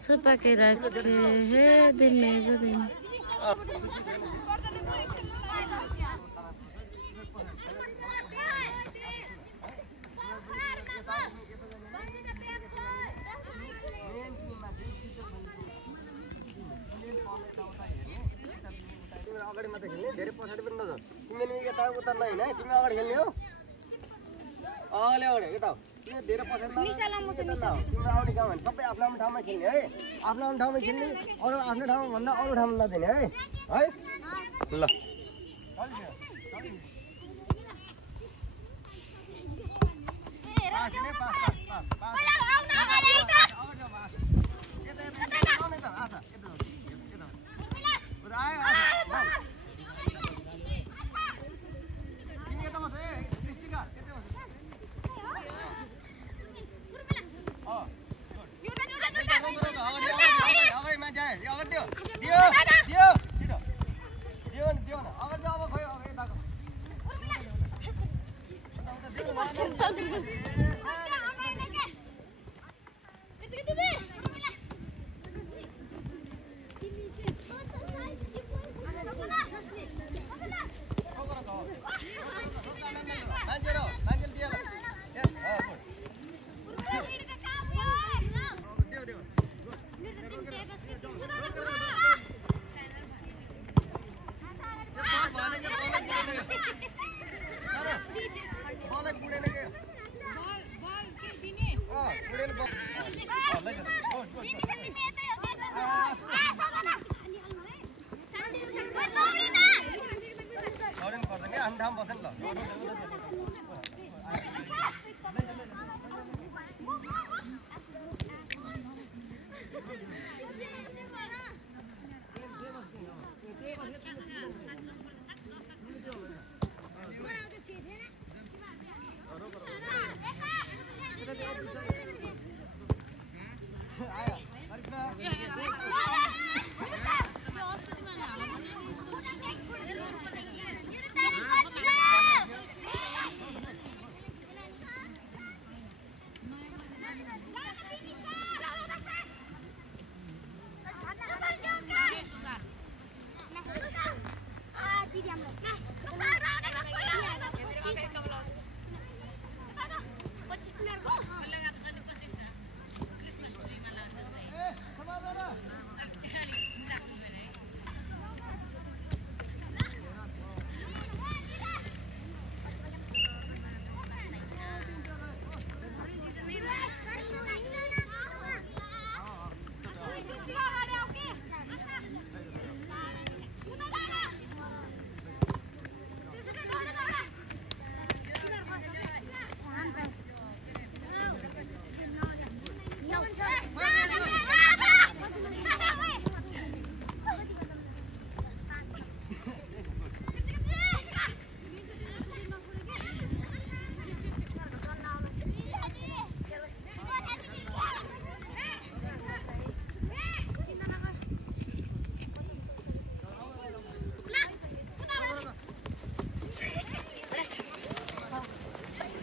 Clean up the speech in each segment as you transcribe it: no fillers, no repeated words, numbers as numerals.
सुपा के रखे है दिन में जो दिन अगाडि मात्र खेल्ने धेरै पछाडि पनि नजाऊ तिमीले यता उता नहिँड है तिमी अगाडि खेल्ने हो अगाडि यता तिमी धेरै पछाडि तिम्रो आउने ठाउँ भने सबै आफ्नो आफ्नो ठाउँमा खेल्ने है आफ्नो आफ्नो ठाउँमा खेल्ने अरू आफ्नो ठाउँमा भन्दा अरू ठाउँमा नदिने है ल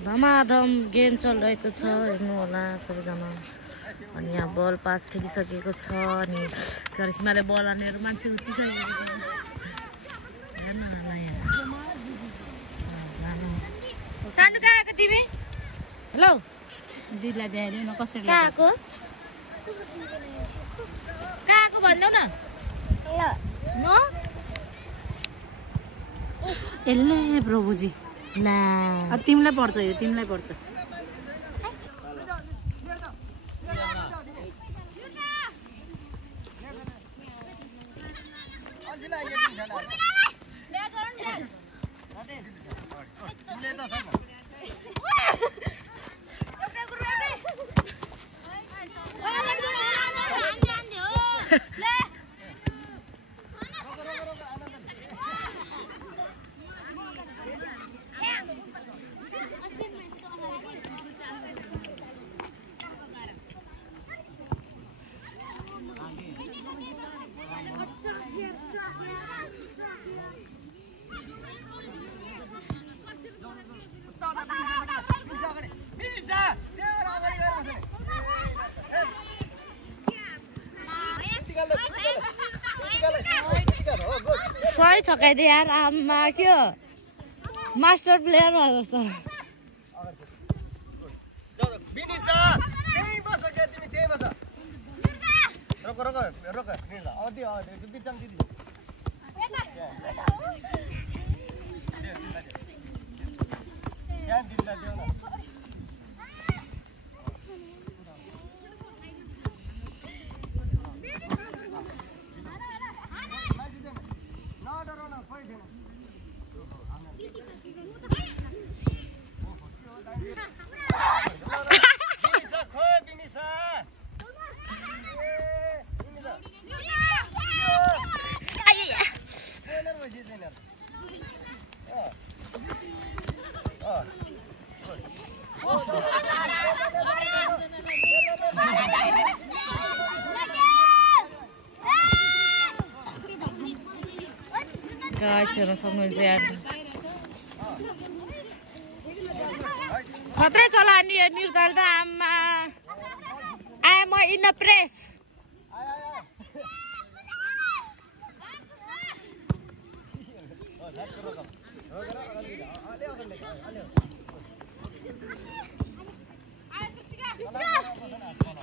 धमाधम गेम चलिरहेको छ हेर्नु होला सबैजना अनि यहाँ बल पास खेलिसकेको छ अनि करिश्माले बल हानेर मान्छे उत्तिसकेको छ हेर्नु होला यहाँ सानु कहाँ आएको तिमी हेलो दिदीलाई देखाइदेऊ न कसरी आएको कहाँ आएको भन्देऊ न ल एल्ले प्रभुजी ला तिमीलाई पर्छ यो तिमीलाई पर्छ सही छकाइदिए यार आमा के हो मास्टर प्लेयर हो जस्तो बिनिसा त्यही बस के तिमी त्यही बस रोक रोक रोक निला अदि अदि बिचम दिदी क्या दिला देऊ न गाइस हेर्न सक्नुहुन्छ यार खत्रै चला नि यो निर्दल त आमा आए म इन प्रेस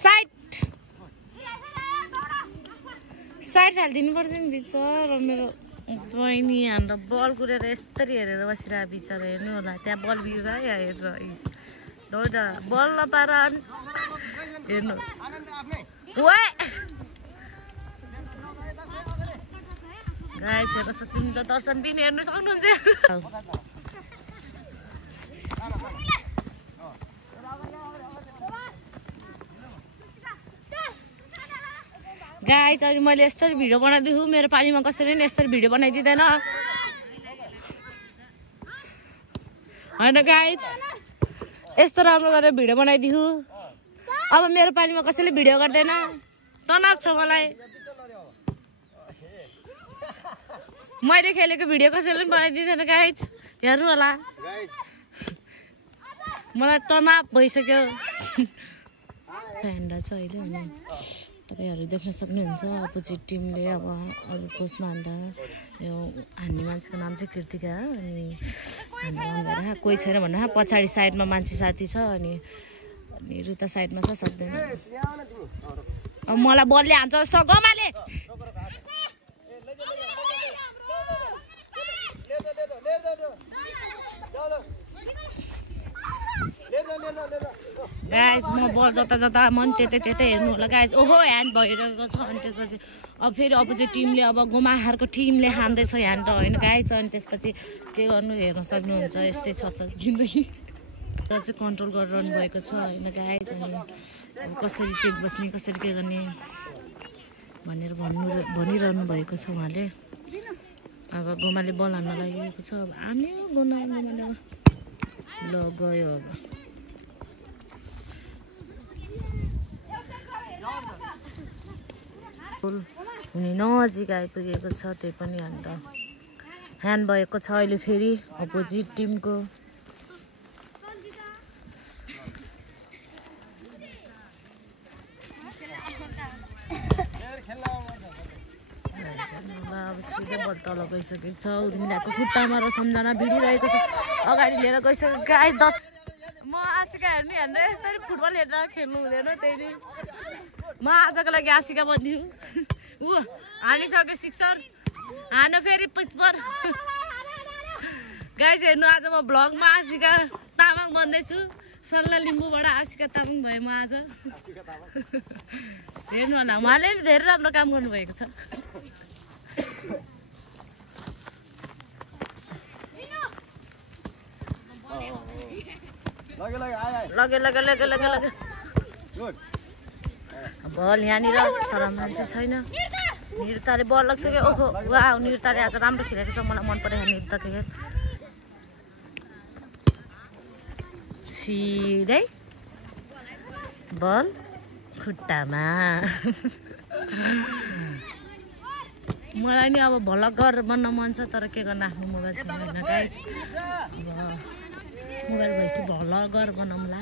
साइड साइड फालिदिनु पर्छ नि बिचरा मेरो बहिनी हाम्रो बल कुरेर यस्तरी हेरेर बसिरहेको बिचरा हेर्नु होला त्यहाँ बल बिग्रा या हेरेर एउटा बल नपाएर हेर्नु गाइस हेर्न सक्नुहुन्छ दर्शन पनि हेर्नु सक्नुहुन्छ गाइस अहिले मैले यस्तरी भिडियो बनाइदिन्छु मेरो पानीमा कसैले पनि यस्तरी भिडियो बनाइदिँदैन होइन गाइस यस्तो राम्रो गरेर भिडियो बनाइदिन्छु अब मेरो पानीमा कसैले भिडियो गर्दैन तनाव छ मलाई मैले खेलेको भिडियो कसैले पनि बनाइदिँदैन गाइस हेर्नु होला मलाई तनाव भइसक्यो ह्यान्ड छ अहिले तपाईहरु देख्न सक्नुहुन्छ अपोजिट टिमले अब अरु पोस्टमा हान्दा यो हान्ने मान्छेको नाम चाहिँ कृतिका हो अनि हान्दा कोही छैन भन्नु पछाडी साइडमा मान्छे साथी छ अनि रुता साइडमा छ सक्दैन अब मलाई बलले हान्छ जस्तो गमाले गाइस म बल जता जता मन त्यतै त्यतै हेर्नु होला गाइस ओहो ह्यान्ड भइरहेको छ अनि त्यसपछि अब फेरि अपोजिट टिमले अब गोमाहारको टिमले हान्दैछ ह्यान्ड होइन गाइस अनि त्यसपछि के गर्नु हेर्न सक्नुहुन्छ यस्तै छ जिन्दगी र चाहिँ कन्ट्रोल गरिरहनु भएको छ होइन गाइस अनि अब कसरी सेफ बस्ने कसरी के गर्ने भनेर भनिरहनु भएको छ उहाँले अब गोमाले बल हान्न लागेको छ अब आम्यो गोमाले ल गयो अब हुने नजिक आइपुगेको छ त्यही पनि अन्त ह्यान्ड भएको छ अहिले फेरि अपोजिट टिमको अब सिधै बल तल गइसकेको छ उर्मिलाको खुट्टामा र सम्झना भिडिरहेको छ अगाडि लिएर गइसक्यो गाई 10 म आशिका हेर्नु हेर्नु यसरी फुटबल हेरेर खेल्नु हुँदैन त्यही म आजको लागि आशिका बनिदिउँ ऊ हानिसक्यो सिक्सर हान फेरि पिचपर गाइस हेर्नु आज म भ्लगमा आशिका तामाङ बन्दैछु सल्ला लिम्बूबाट आशिका तामाङ भए म आज हेर्नु होला उहाँले नि धेरै राम्रो काम गर्नुभएको छ लगे बल यहाँनिर तर मान्छे छैन निरताले बल लग्सक्यो ओहो वाह निरताले आज राम्रो खेलेको छ मलाई मन परेको निरताको खेल सिधै बल खुट्टामा मलाई नि अब भ्लगर बन्न मन छ तर के गर्न आफ्नो मोबाइल छैन होइन गाइस मोबाइल भएपछि भ्लगर बनाउँला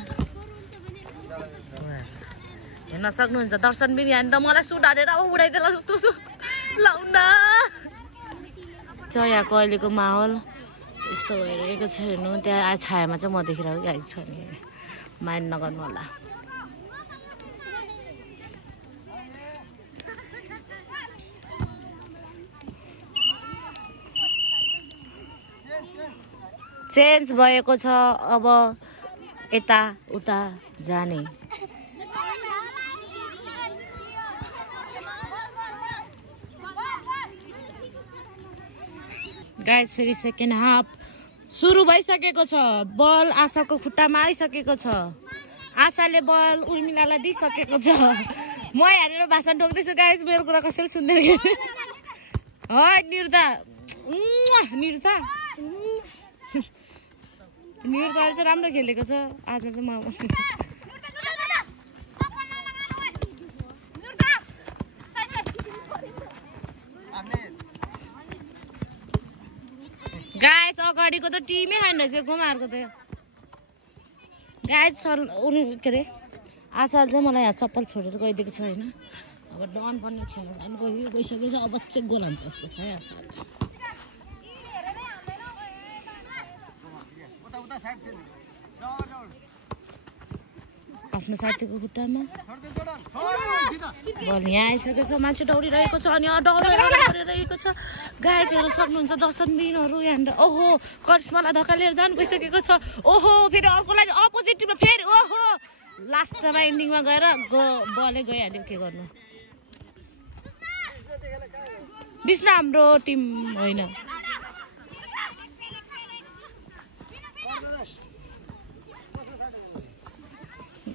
हेर्न सक्नुहुन्छ दर्शन पनि यहाँनिर मलाई सुट हालेर उडाइदिएला जस्तो लाउन छ यहाँको अहिलेको माहौल यस्तो भइरहेको छ हेर्नु त्यहाँ छायामा चाहिँ म देखिरहेको गाइज छ नि माइन्ड नगर्नु होला चेन्ज भएको छ अब यता उता जाने गाइस फेरि सेकेन्ड हाफ सुरु भइसकेको छ बल आशाको खुट्टामा आइसकेको छ आशाले बल उर्मिलालाई दिइसकेको छ म हारेर भाषण ठोक्दैछु गाइस मेरो कुरा कसैले सुन्दैन निरुता निरुताले चाहिँ राम्रो खेलेको छ आज चाहिँ म गाइस अगाडिको त टिमै छैन रहेछ गुमाहरूको त गाइस के अरे आशाले चाहिँ मलाई यहाँ चप्पल छोडेर गइदिएको छ होइन अब डन पर्ने खेल्न गइसकेको छ अब चाहिँ गोल हान्छ जस्तो छ है आशाले आफ्नो साथीको खुट्टामा बल यहाँ आइसकेको छ मान्छे दौडिरहेको छ अनि दौडिरहेको छ गाइस हेर्न सक्नुहुन्छ दर्शकबिनहरू यहाँनिर ओहो करिश्मालाई धक्का लिएर जानु गइसकेको छ ओहो फेरि अर्कोलाई अपोजिट टिममा फेरि ओहो लास्टमा एन्डिङमा गएर बलै गइहाल्यो के गर्नु विष्णु हाम्रो टिम होइन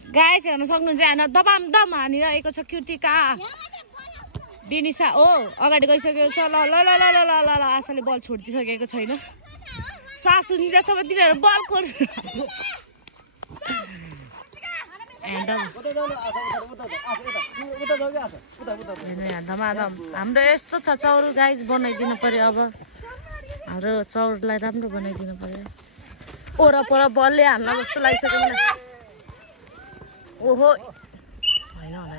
गाइस हेर्न सक्नुहुन्छ यहाँ दबाम दम हानिरहेको छ कृतिका बेनिसा ओ अगाडि गइसकेको छ ल ल ल ल ल ल ल आशाले बल छोडिदिइसकेको छैन सासु निजासम्म तिनीहरू बल कोर हाम्रो यस्तो छ चौर गाइस बनाइदिनु पर्यो अब हाम्रो चौरलाई राम्रो बनाइदिनु पर्यो ओरपर बलले हाल्न जस्तो लागिसक्यो मलाई ओहो होइन होला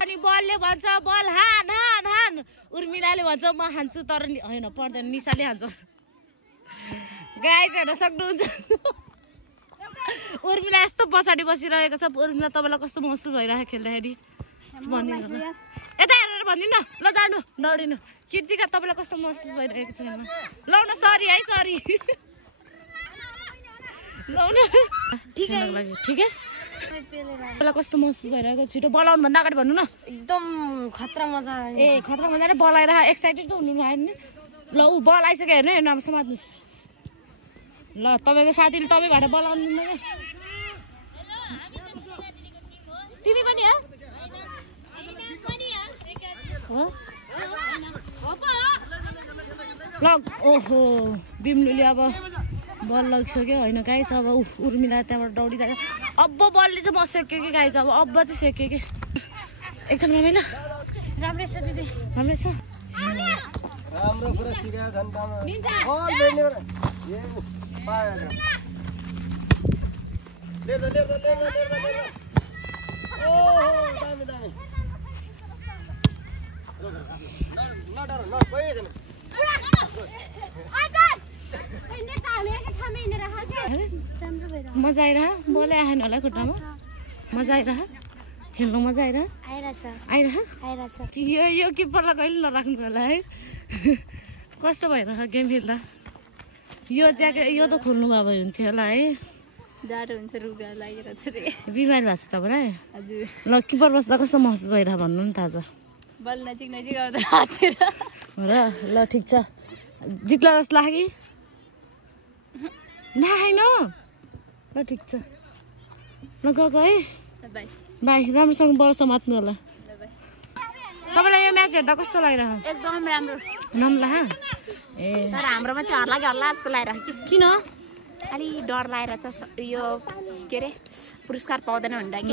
अनि बलले भन्छ बल हान हान हान उर्मिलाले भन्छ म हान्छु तर होइन पर्दैन निशाले हान्छ गाइस हेर्न सक्नुहुन्छ उर्मिला यस्तो पछाडि बसिरहेको छ उर्मिला तपाईँलाई कस्तो महसुस भइरहेको खेल्दाखेरि यता हेरेर भनिदिनु ल जानु डढिनु कृतिका तपाईँलाई कस्तो महसुस भइरहेको छ ल न सरी है सरी ठिकै तपाईँलाई कस्तो महसुस भइरहेको छिटो बोलाउनु भन्दा अगाडि भन्नु न एकदम खतरा मजा ए खतरा मजाले बोलाएर एक्साइटेड त हुनु आयो नि ल ऊ बल आइसक्यो हेर्नु हेर्नु अब समात्नुहोस् ल तपाईँको साथीले तपाईँबाट बोलाउनु न तिमी पनि ल ओहो बिमलुले अब बल लगिसक्यो होइन गाइस अब उर्मिला त्यहाँबाट दौडिरहेको अब बलले चाहिँ म सेक्यो कि गाइस अब चाहिँ सेक्यो कि एकदम रमाइलो राम्रै छ दिदी राम्रै छ राम्रो कुरा सिकाएको छ नि मजा आइरह बोले आएन होला खुट्टामा मजा आइरह खेल्नु मजा आइरह यो किपरलाई कहिले नराख्नु होला है कस्तो भइरह गेम खेल्दा यो ज्याकेट यो त खोल्नु भए हुन्थ्यो होला है जाडो हुन्छ रुगा लागिरहेछ रे बिमारी भएको छ तपाईँलाई हजुर ल किपर बस्दा कस्तो महसुस भइरह भन्नु नि ताजा बल नजिक आउँदा हातेर हो र ल ठिक छ जित्ला जस्तो लाग्यो कि होइन ल ठिक छ ल गएको है बाई बाई राम्रोसँग बल समात्नु होला तपाईँलाई यो म्याच हेर्दा कस्तो लागिरह एकदम राम्रो नम्ला ए तर हाम्रोमा चाहिँ हल्ला जस्तो लागिरहेको किन अलि डर लागेर यो के अरे पुरस्कार पाउँदैन भनेर ल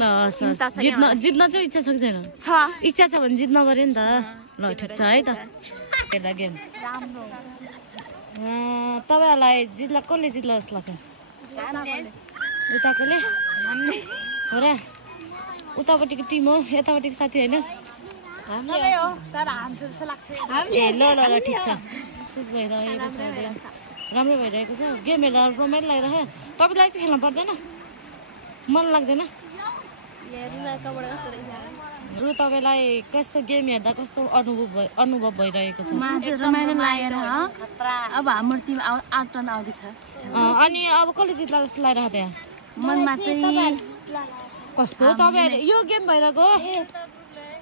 जित्न चाहिँ इच्छा छ कि छैन छ इच्छा छ भने जित्न पर्यो नि त ल ठिक छ है त हेर्दा गेम राम्रो तपाईँहरूलाई जित्ला कसले जित्ला जस्तो लाग्छ उताकोले हो र उतापट्टिको टिम हो यतापट्टिको साथी होइन सबै हो तर हान्छ जस्तो लाग्छ ए ल ल ल ठिक छ सुस भइरहेको छ राम्रो भइरहेको छ गेमहरू रमाइलो लागिरह्यो तपाईँलाई चाहिँ खेल्न पर्दैन मन लाग्दैन रु तपाईँलाई कस्तो गेम हेर्दा कस्तो अनुभव भइरहेको छ रमाइलो लागेर अब हाम्रो टिम 8 टन आउँदैछ अनि अब कसले जित्ला जस्तो लागिरहेको त्यहाँ मनमा चाहिँ कस्तो तपाईँहरू यो गेम भइरहेको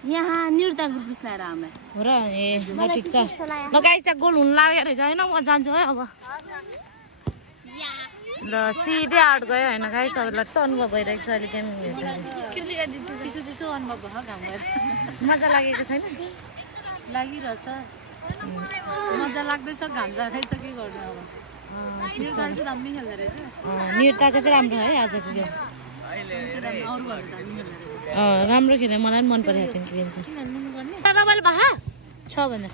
यहाँ निर्ता ग्रुप बिस्लाएर हामीलाई हो र ए ल ठिक छ ल गाइस त्यहाँ गोल हुनु लागेको रहेछ होइन म जान्छु है अब ल सिधै आउट गयो होइन गाइस तपाईँलाई कस्तो अनुभव भइरहेको छ अहिले गेम चिसो चिसो अनुभव भयो घाम गएर मजा लागेको छैन लागिरहेछ मजा लाग्दैछ घाम जाँदैछ के गर्नु अब निर्ता चाहिँ दामी खेल्दो रहेछ निर्ताको चाहिँ राम्रो है आजको गेम अरूभन्दा दामी खेल्दो रहेछ राम्रो खेल्यो मलाई पनि मन परेको थियो गेम चाहिँ रमाइलो भा छ भन्दा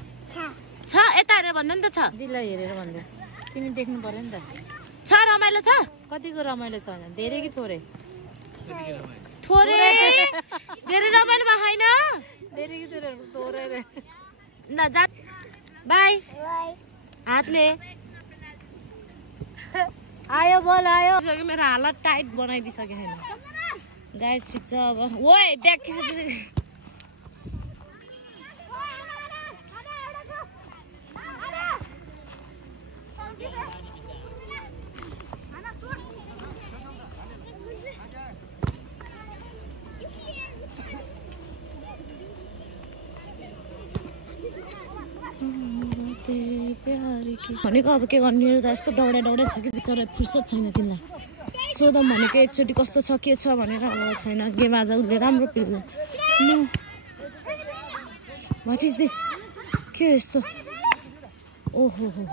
छ यता हेरेर भन्दा नि त छ दिदीलाई हेरेर भन्दा तिमी देख्नु पर्यो नि त छ रमाइलो छ कतिको रमाइलो छ भने धेरै कि थोरै थोरै धेरै रमाइलो भा होइन धेरै कि थोरै ल जा बाई हातले आयो बोल आयो मेरो हालत टाइट बनाइदिइसक्यो होइन गाइस ठिक छ अब ओए ब्याग भनेको अब के गर्ने यस्तो दौडा छ कि बिचरा फुर्सद छैन तिमीलाई सोधौँ भनेको एकचोटि कस्तो छ के छ भनेर अब छैन गेम आज उसले राम्रो पिल्यो वाट इज दिस के यस्तो ओहो हो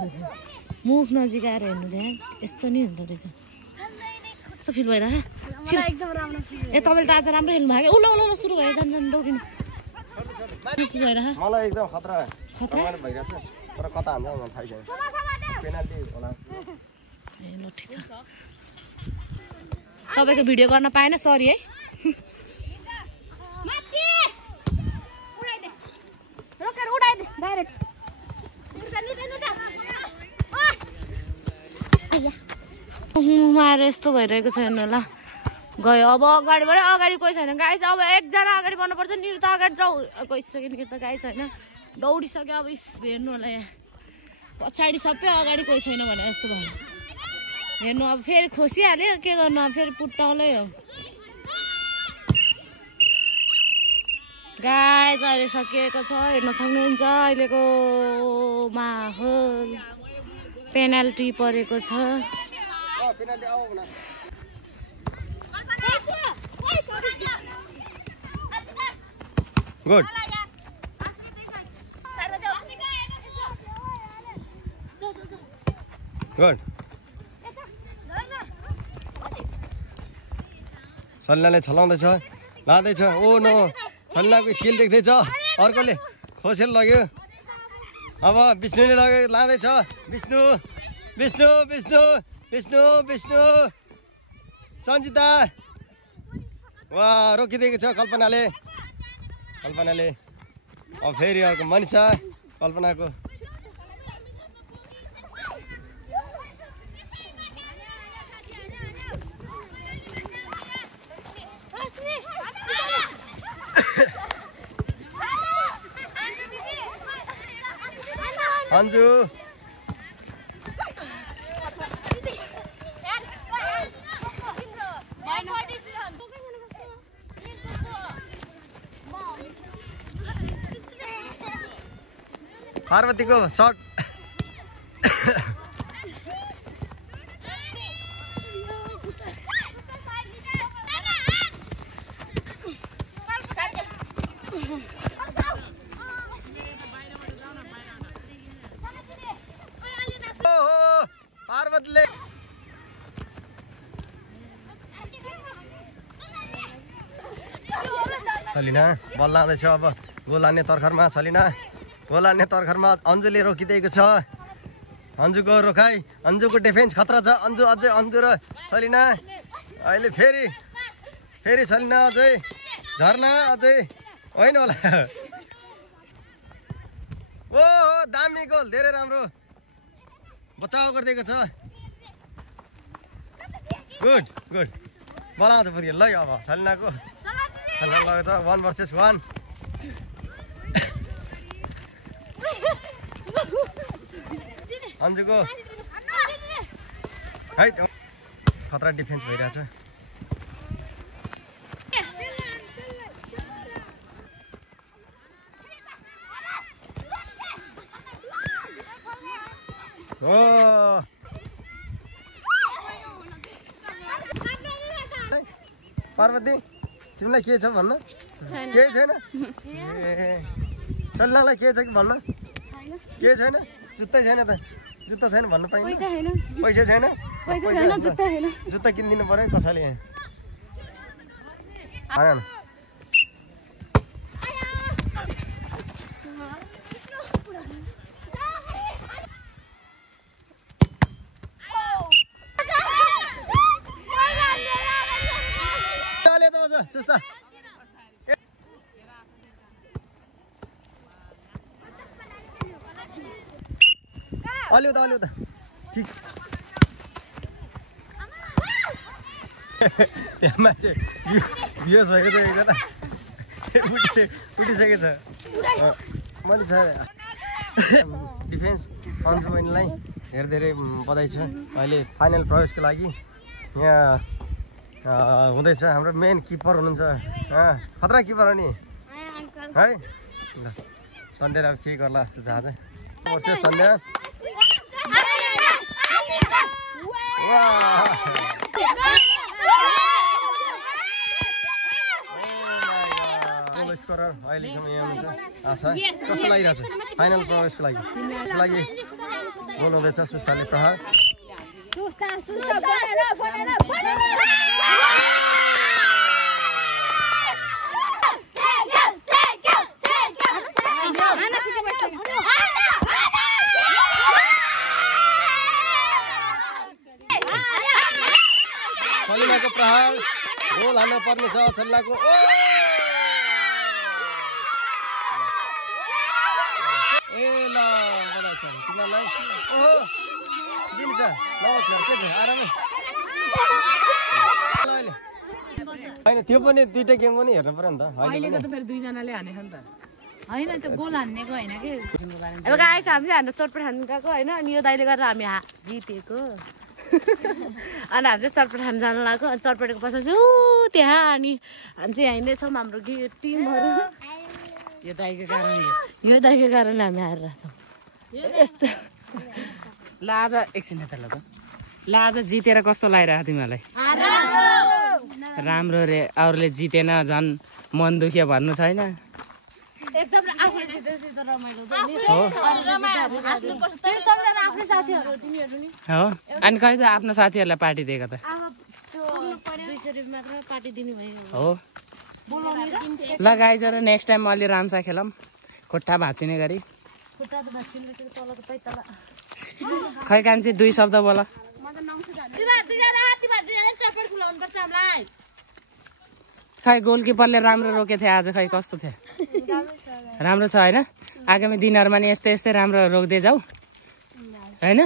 मुख नजिक आएर हेर्नु त्यहाँ यस्तो नि हुँदो रहेछ कस्तो फिल भइरहेको एकदम राम्रो ए तपाईँले त आज राम्रो हेर्नु भयो क्या उलो सुरु भयो जान्छ दौडिनु भइरह मलाई एकदम खतरा भइरहेछ तर कता हान्छ मलाई थाहै छैन पेनाल्टी होला ए ल ठिक छ तपाईको भिडियो गर्न पाएन सरी है माएर यस्तो भइरहेको छैन ल गयो अब अगाडि कोही छैन गाई अब एकजना अगाडि बढ्नुपर्छ निर त अगाडि जाऊ गइसक्यो निर त गाई छैन दौडिसक्यो अब हेर्नु होला यहाँ पछाडि सबै अगाडि कोही छैन भने यस्तो भयो हेर्नु अब फेरि खोसिहाल्यो के गर्नु अब फेरि पुट्टाउलै हो गाई अहिले सकिएको छ हेर्न सक्नुहुन्छ अहिलेको माहौल पेनाल्टी परेको छ गुड गुड सलिनाले छलाउँदैछ लाँदैछ ओ नो सलिनाको स्किल देख्दैछ अर्कोले खोसेल लग्यो अब विष्णुले लग्यो लाँदैछ विष्णु विष्णु विष्णु विष्णु विष्णु सन्जिता वा रोकिदिएको छ कल्पनाले अब फेरि अर्को मनिषा कल्पनाको अन्जु पार्वतीको सर्ट पार्वतीले सलिना बल लाँदैछ अब गोल हान्ने तर्खरमा सलिना गोल हान्ने तर्खरमा अन्जुले रोकिदिएको छ अन्जुको रोकाइ अन्जुको डिफेन्स खतरा छ अन्जु अझै अन्जु र सलिना अहिले फेरि सलिना अझै झर्ना अझै होइन होला ओ दामी गोल धेरै राम्रो बचाउ गरिदिएको छ गुड गुड बल आउँछ फेरि ल अब सलिनाको सलिना लगेको छ 1 versus 1 अन्जुको है खतरा डिफेन्स भइरहेछ ओ पार्वती तिमीलाई के छ भन्न केही छैन ए सल्लाहलाई के छ कि भन्न के छैन जुत्तै छैन त जुत्ता छैन भन्नु पाइन्छ पैसा छैन जुत्ता किनिदिनु पर्यो कसैले आएन सुस्ता अलि उता ठिक त्यहाँ मान्छे बिहोस भएको छ एकजना उठिसकेको छ मैले छ डिफेन्स अन्जु बहिनीलाई धेरै धेरै बधाई छ अहिले फाइनल प्रवेशको लागि यहाँ हुँदैछ हाम्रो मेन किपर हुनुहुन्छ खतरा किपर हो नि है ल सन्ध्याले अब के गर्ला जस्तो छ आज सन्ध्या स्कोरर अहिलेसम्म यही हुनुहुन्छ आशा कस्तो लागिरहेछ फाइनल प्रवेशको लागि त्यसको लागि गोल हुँदैछ सुस्ताले प्रहार सलिनाको प्रहार गोल हाल्नु पर्ने छ सलिनाको ए ल बधाई छ तिमीलाई ओहो दिन्छ नमस्कार के छ आरामै होइन त्यो पनि दुईटा गेम पनि हेर्नु पर्यो नि त अहिलेको त फेरि दुईजनाले हानेछ नि त होइन त्यो गोल हान्नेको होइन कि अब गाइस हामी चाहिँ हाम्रो चटपट खानु गएको होइन अनि यो दाइले गर्दा हामी जितेको अनि हामी चाहिँ चटपट खानु जानु लाग्यो अनि चटपटेको पछि चाहिँ त्यहाँ अनि हामी चाहिँ हिँड्दैछौँ हाम्रो टिमहरू यो दाइको कारणले हामी हारेर छौँ यस्तो ल आज एकछिन यता ल त ल आज जितेर कस्तो लागिरहेको तिमीहरूलाई राम्रो रे अरूले जितेन झन् मन दुख्यो भन्नु छैन एकदम आफूले जितेपछि त रमाइलो हो अनि कहिले त आफ्नो साथीहरूलाई पार्टी दिएको त हो ल गाइजहरू नेक्स्ट टाइम अलि राम्सा खेलौँ खुट्टा भाँचिने गरी खै कान्छी 2 शब्द बोल खै गोलकिपरले राम्रो रोकेको थियो आज खै कस्तो थियो राम्रो छ होइन आगामी दिनहरूमा नि यस्तै यस्तै राम्रो रोक्दै जाऊ होइन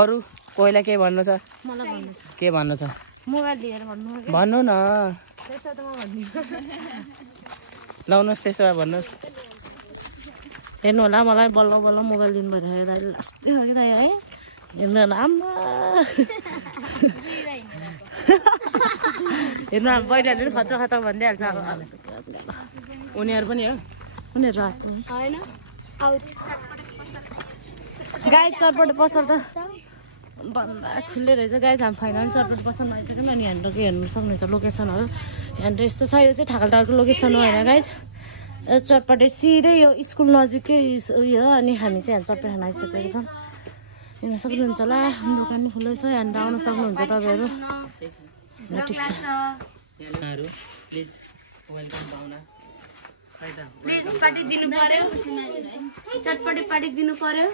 अरू कोहीलाई के भन्नु छ के भन्नु छ भन्नु न लाउनुहोस् त्यसो भए भन्नुहोस् हेर्नु होला मलाई बल्ल बल्ल मोबाइल दिनु भएर दाइ लास्टै हो कि दाइ है हेर्नु होला आम्मा हेर्नु बैलाले पनि खतरा खतरा भनिदिइहाल्छ अब उनीहरू पनि हो उनीहरू गाई चटपट पसल त भन्दा खुल्ले रहेछ गाई हामी फाइनल चटपट पसल भइसक्यो अनि यहाँनिर हेर्नु सक्नुहुन्छ लोकेसनहरू यहाँनिर यस्तो छ यो चाहिँ ठाकलटारको लोकेसन हो होइन गाई चटपटे सिधै यो स्कुल नजिकै उयो हो अनि हामी चाहिँ चटपट खान आइसकेको छौँ हेर्न सक्नुहुन्छ होला दोकान नि खुल्लै छ यहाँनिर आउन सक्नुहुन्छ तपाईँहरू ठिक छ प्लिज पार्टी दिनु पर्यो चटपटे पार्टी दिनु पर्यो